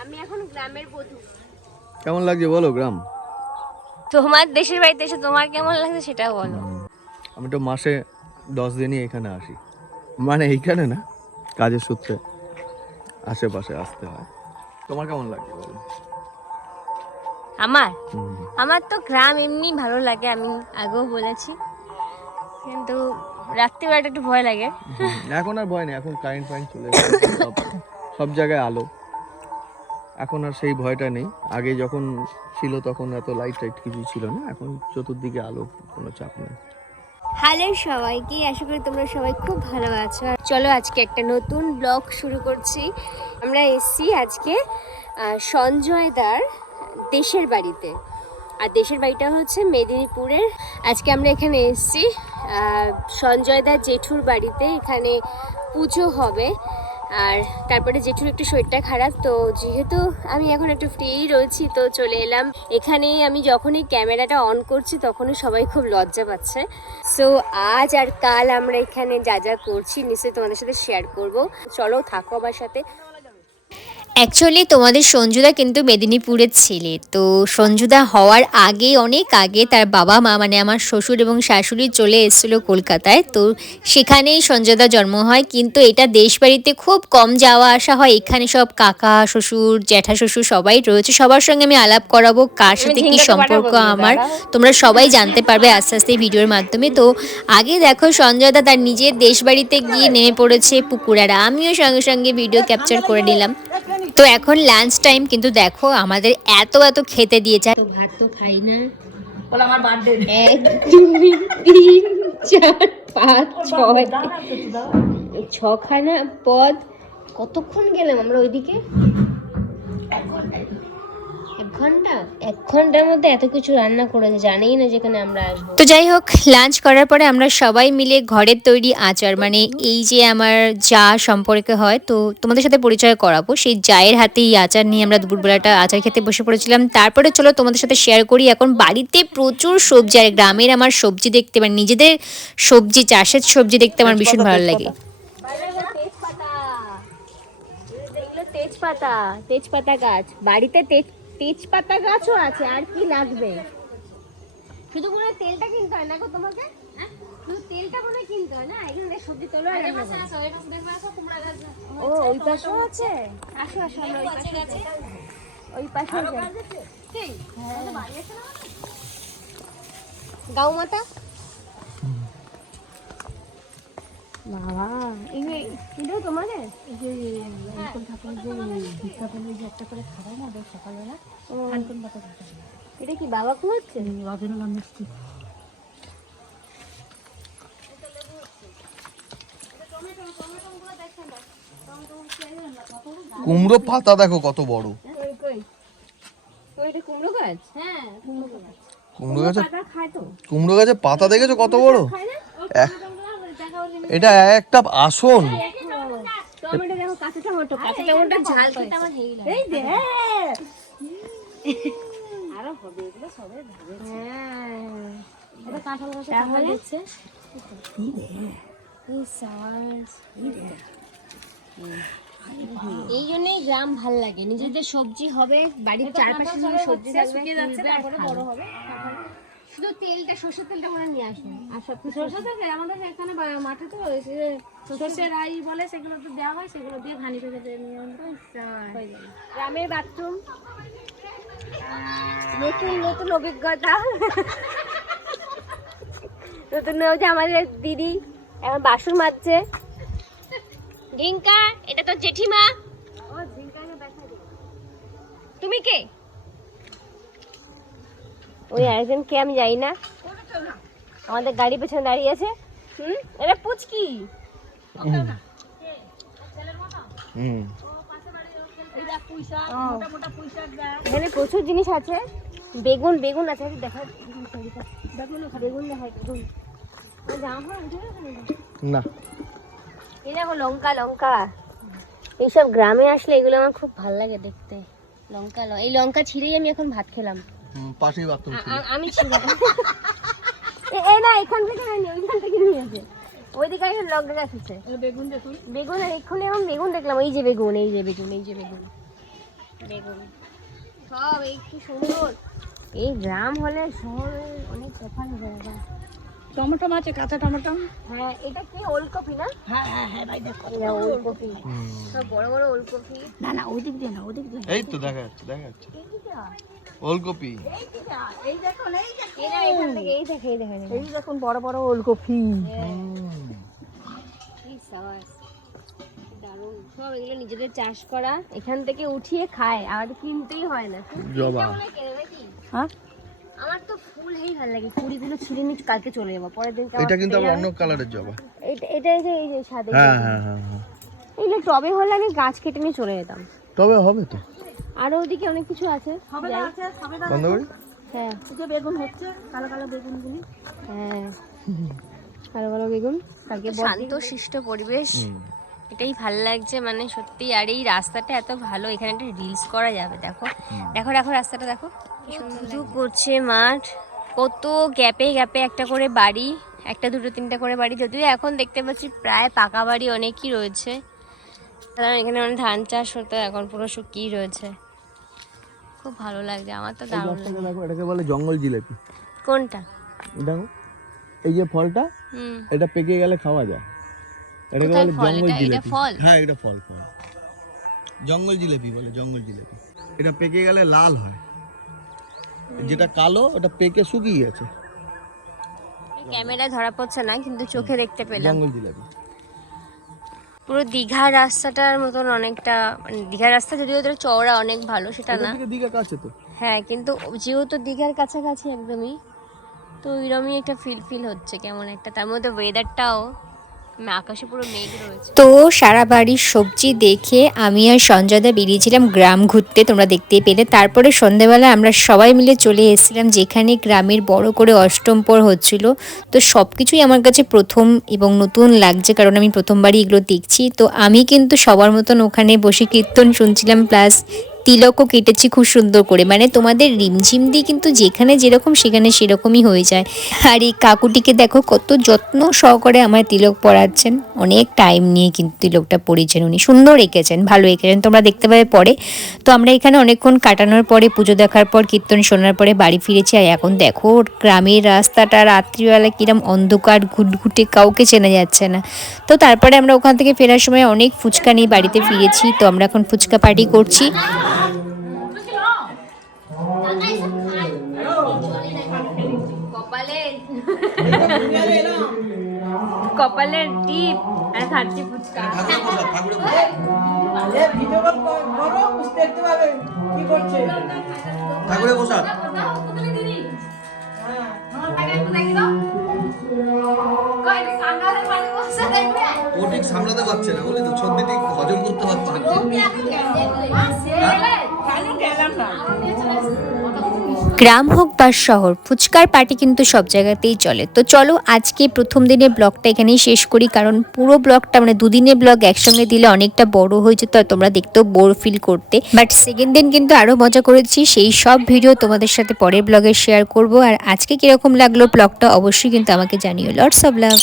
আমি এখন গ্রামের বধূ। কেমন লাগছে বলো গ্রাম? তোমার দেশের বাড়িতে এসে তোমার কেমন লাগছে সেটা বলো। আমি তো মাসে দশ দিনই এখানে আসি। মানে এইখানে না কাজের সূত্রে আশেপাশে আসতে হয়। তোমার কেমন লাগছে বলো? আমার? আমার তো গ্রাম এমনি ভালো লাগে আমি আগেও বলেছি। কিন্তু রাত্রিবেলাটা একটু ভয় লাগে। এখন আর ভয় নেই এখন কারেন্ট ফাইন চলে সব সব জায়গায় আলো। এখন আর সেই ভয়টা নেই। আগে যখন ছিল তখন এত লাইট টাইট কিছুই ছিল না, এখন চতুর্দিকে আলো, কোনো চাপ নেই। হ্যালো সবাইকে, আশা করি তোমরা সবাই খুব ভালো আছো। আর চলো আজকে একটা নতুন ব্লগ শুরু করছি। আমরা এসছি আজকে সঞ্জয় দার দেশের বাড়িতে। আর দেশের বাড়িটা হচ্ছে মেদিনীপুরের। আজকে আমরা এখানে এসছি সঞ্জয় দার জেঠুর বাড়িতে এখানে পুজো হবে। আর তারপরে জেঠুর একটু শরীরটা খারাপ, তো যেহেতু আমি এখন একটু ফ্রিই রয়েছি, তো চলে এলাম। এখানে আমি যখনই ক্যামেরাটা অন করছি, তখনই সবাই খুব লজ্জা পাচ্ছে। সো আজ আর কাল আমরা এখানে যা যা করছি, নিশ্চয়ই তোমাদের সাথে শেয়ার করব। চলো, থাকো আমার সাথে। অ্যাকচুয়ালি তোমাদের সঞ্জুদা কিন্তু মেদিনীপুরের ছেলে। তো সঞ্জুদা হওয়ার আগে অনেক আগে তার বাবা মা মানে আমার শ্বশুর এবং শাশুড়ি চলে এসেছিল কলকাতায়। তো সেখানেই সঞ্জুদা জন্ম হয়। কিন্তু এটা দেশবাড়িতে খুব কম যাওয়া আসা হয়। এখানে সব কাকা শ্বশুর জ্যাঠা শ্বশুর সবাই রয়েছে। সবার সঙ্গে আমি আলাপ করাবো। কার সাথে কী সম্পর্ক আমার? তোমরা সবাই জানতে পারবে আস্তে আস্তে ভিডিওর মাধ্যমে। তো আগে দেখো সঞ্জয় দা তার নিজের দেশ বাড়িতে গিয়ে নেমে পড়েছে পুকুরারা আমিও সঙ্গে সঙ্গে ভিডিও ক্যাপচার করে নিলাম। তো এখন লাঞ্চ টাইম কিন্তু দেখো আমাদের এত এত খেতে দিয়েছে। তো ভাত তো খাই না। এক দুই তিন চার পাঁচ ছয়। ছখানা পদ। কতক্ষণ গেলাম আমরা ওইদিকে? ঘণ্টা? এক ঘণ্টার মধ্যে এত কিছু রান্না করেছে জানেই না যেখানে আমরা আসব। তো যাই হোক লাঞ্চ করার পরে আমরা সবাই মিলে ঘরের তৈরি আচার মানে এই যে আমার যা সম্পর্কে হয় তো তোমাদের সাথে পরিচয় করাবো। সেই জায়ের হাতে এই আচার নিয়ে আমরা দুপুরবেলাটা আচার খেতে বসে পড়েছিলাম। তারপরে চলো তোমাদের সাথে শেয়ার করি এখন বাড়িতে প্রচুর সবজি আর গ্রামের আমার সবজি দেখতে মানে নিজেদের সবজি চাষের সবজি দেখতে আমার ভীষণ ভালো লাগে। তেজপাতা। তেজপাতা। তেজপাতা গাছ। বাড়িতে তেজ তেজপাতা গাছও আছে আর কি লাগবে? শুধু মনে তেলটা কিনতে হয় না গো তোমাকে? হ্যাঁ? শুধু তেলটা মনে কিনতে হয় না? এখানে সবজি তোলো আর ও ওই পাশেও আছে? আসো আসো আমরা ওই পাশে যাই। ওই পাশে যাই। গাও মাতা বাবা এগুলো ও। এটা কি বাবা কুমড়ো পাতা দেখো কত বড়। কই কই? তো এটা কুমড়ো গাছ? হ্যাঁ কুমড়ো গাছে। কুমড়ো গাছে পাতা দেখেছ কত বড়? এটা একটা আসন। এই দে আরও হবে এগুলো সবে ভাবেছে হ্যাঁ। এটা কাঁঠাল গাছে কাঁঠাল দিচ্ছে। এই জন্যই গ্রাম ভালো লাগে। নিজেদের সবজি হবে বাড়ির চারপাশে সবজি থাকবে তুলবে আর বড় হবে। শুধু তেলটা সর্ষের তেলটা মনে নিয়ে আসবে আর সব আমাদের এখানে মাঠে তো সর্ষে রাই বলে সেগুলো তো দেওয়া হয় সেগুলো দিয়ে ঘানি নিয়ে গ্রামের বাথরুম। নতুন নতুন অভিজ্ঞতা। নতুন যে আমাদের দিদি এখন বাসন মাজছে ঢিঙ্কা এটা তো জেঠিমা। তুমি কে? ওই আরেকজন কে আমি যাই না। আমাদের গাড়ি পেছনে দাঁড়িয়ে আছে। হুম? এটা পুচকি। হুম। এখানে প্রচুর জিনিস আছে। বেগুন বেগুন আছে। দেখা বেগুন বেগুন দেখা বেগুন? না? এই লঙ্কা লঙ্কা। এইসব গ্রামে আসলে এগুলো আমার খুব ভালো লাগে দেখতে। লঙ্কা এই লঙ্কা ছিঁড়েই আমি এখন ভাত খেলাম। পাশেই বাথরুম আ- আমি ছিল এই না এখান থেকে হয়নি ওইখান থেকে নিয়ে নিয়েছে ওইদিকে একটা লক আছে বেগুন দেখুন। বেগুন আর এক্ষুনি এখন বেগুন দেখলাম। এই যে বেগুন এই যে বেগুন এই যে বেগুন। বেগুন। সব এই কি সুন্দর। এই গ্রাম হলে শহরে অনেক তফাৎ জায়গা। টমেটো আছে কাঁচা টমেটো। হ্যাঁ এটা কি ওলকপি না? হ্যাঁ হ্যাঁ হ্যাঁ ভাই দেখো। ওলকপি। সব বড় বড় ওলকপি। না না ওদিক দিয়ে না ওদিক দিয়ে এই তো দেখা যাচ্ছে দেখা যাচ্ছে। ওলকপি। এই দেখুন এই দেখুন। এখান থেকে এই দেখে এই দেখে এই দেখুন বড় বড় ওলকপি। দারুণ। সব এগুলো নিজেদের চাষ করা এখান থেকে উঠিয়ে খায় আর কিনতেই হয় না। জবা। কেনে নাকি? হ্যাঁ? ভালো লাগে কুড়িগুলো ছিঁড়ে নিয়ে কালকে চলে যাব পরের দিন এটা কিন্তু আবার অন্য কালারের জবা এটা এটা এই যে এই যে সাদে। হ্যাঁ হ্যাঁ হ্যাঁ হ্যাঁ। টবে হলে আমি গাছ কেটে নিয়ে চলে যেতাম। তবে হবে তো? আরও ওদিকে অনেক কিছু আছে। যাই। আছে সবেদা বন্ধ করি হ্যাঁ। যে বেগুন হচ্ছে কালো কালো বেগুনগুলি। হ্যাঁ। বেগুন। কালকে শান্ত শিষ্ট পরিবেশ। এটাই ভালো লাগছে মানে সত্যি আর এই রাস্তাটা এত ভালো এখানে একটা রিলস করা যাবে দেখো। দেখো দেখো রাস্তাটা দেখো। কি সুন্দর করছে মাঠ। কত গ্যাপে গ্যাপে একটা করে বাড়ি একটা দুটো তিনটা করে বাড়ি যদিও এখন দেখতে পাচ্ছি প্রায় পাকা বাড়ি অনেকই রয়েছে। কারণ এখানে মানে ধান চাষ হতো এখন পুরো শুকিয়ে রয়েছে। খুব ভালো লাগছে আমার তো দারুণ দেখো এটাকে বলে জঙ্গল জিলেপি। কোনটা? দেখো এই যে ফলটা হুম। এটা পেকে গেলে খাওয়া যায়। এটাকে বলে? জঙ্গল জিলেপি? হ্যাঁ এটা ফল ফল। জঙ্গল জিলেপি বলে জঙ্গল জিলেপি। এটা পেকে গেলে লাল হয়। যেটা কালো ওটা পেকে শুকিয়ে গেছে। ক্যামেরায় ধরা পড়ছে না কিন্তু চোখে দেখতে পেলাম। জঙ্গল জিলেপি। পুরো দীঘার রাস্তাটার মতন অনেকটা মানে দীঘার রাস্তা যদিও ওদের চওড়া অনেক ভালো সেটা না। দিঘা কাছে তো। হ্যাঁ কিন্তু যেহেতু দীঘার কাছাকাছি একদমই তো ওইরকমই একটা ফিল ফিল হচ্ছে কেমন একটা। তার মধ্যে ওয়েদারটাও পুরো তো সারা বাড়ির সবজি দেখে আমি আর সঞ্জয়দা বেরিয়েছিলাম গ্রাম ঘুরতে, তোমরা দেখতেই পেলে। তারপরে সন্ধেবেলা আমরা সবাই মিলে চলে এসেছিলাম, যেখানে গ্রামের বড় করে অষ্টমপর হচ্ছিল। তো সব কিছুই আমার কাছে প্রথম এবং নতুন লাগছে, কারণ আমি প্রথমবারই এগুলো দেখছি। তো আমি কিন্তু সবার মতন ওখানে বসে কীর্তন শুনছিলাম, প্লাস তিলকও কেটেছি খুব সুন্দর করে। মানে তোমাদের রিমঝিম দিয়ে কিন্তু যেখানে যেরকম সেখানে সেরকমই হয়ে যায়। আর এই কাকুটিকে দেখো কত যত্ন সহকারে আমার তিলক পরাচ্ছেন অনেক টাইম নিয়ে কিন্তু তিলকটা পরিয়েছেন উনি। সুন্দর এঁকেছেন, ভালো এঁকেছেন। তোমরা দেখতে পাবে পরে। তো আমরা এখানে অনেকক্ষণ কাটানোর পরে, পুজো দেখার পর, কীর্তন শোনার পরে বাড়ি ফিরেছি। আর এখন দেখো গ্রামের রাস্তাটা রাত্রিবেলা কিরম অন্ধকার, ঘুটঘুটে কাউকে চেনা যাচ্ছে না। তো তারপরে আমরা ওখান থেকে ফেরার সময় অনেক ফুচকা নিয়ে বাড়িতে ফিরেছি। তো আমরা এখন ফুচকা পার্টি করছি। কপালের টিপ আর খাচ্ছি ফুচকা। ঠাকুরের প্রসাদ ও ঠিক সামলাতে পারছে না বলি তো সত্যি ঠিক হজম করতে পারছে না। গ্রাম হোক বা শহর, ফুচকার পার্টি কিন্তু সব জায়গাতেই চলে। তো চলো আজকে প্রথম দিনের ব্লগটা এখানেই শেষ করি, কারণ পুরো ব্লগটা মানে দুদিনের ব্লগ একসঙ্গে দিলে অনেকটা বড় হয়ে যেত, আর তোমরা দেখতেও বোর ফিল করতে। বাট সেকেন্ড দিন কিন্তু আরও মজা করেছি, সেই সব ভিডিও তোমাদের সাথে পরের ব্লগে শেয়ার করব। আর আজকে কীরকম লাগল ব্লগটা অবশ্যই কিন্তু আমাকে জানিও। Lots of love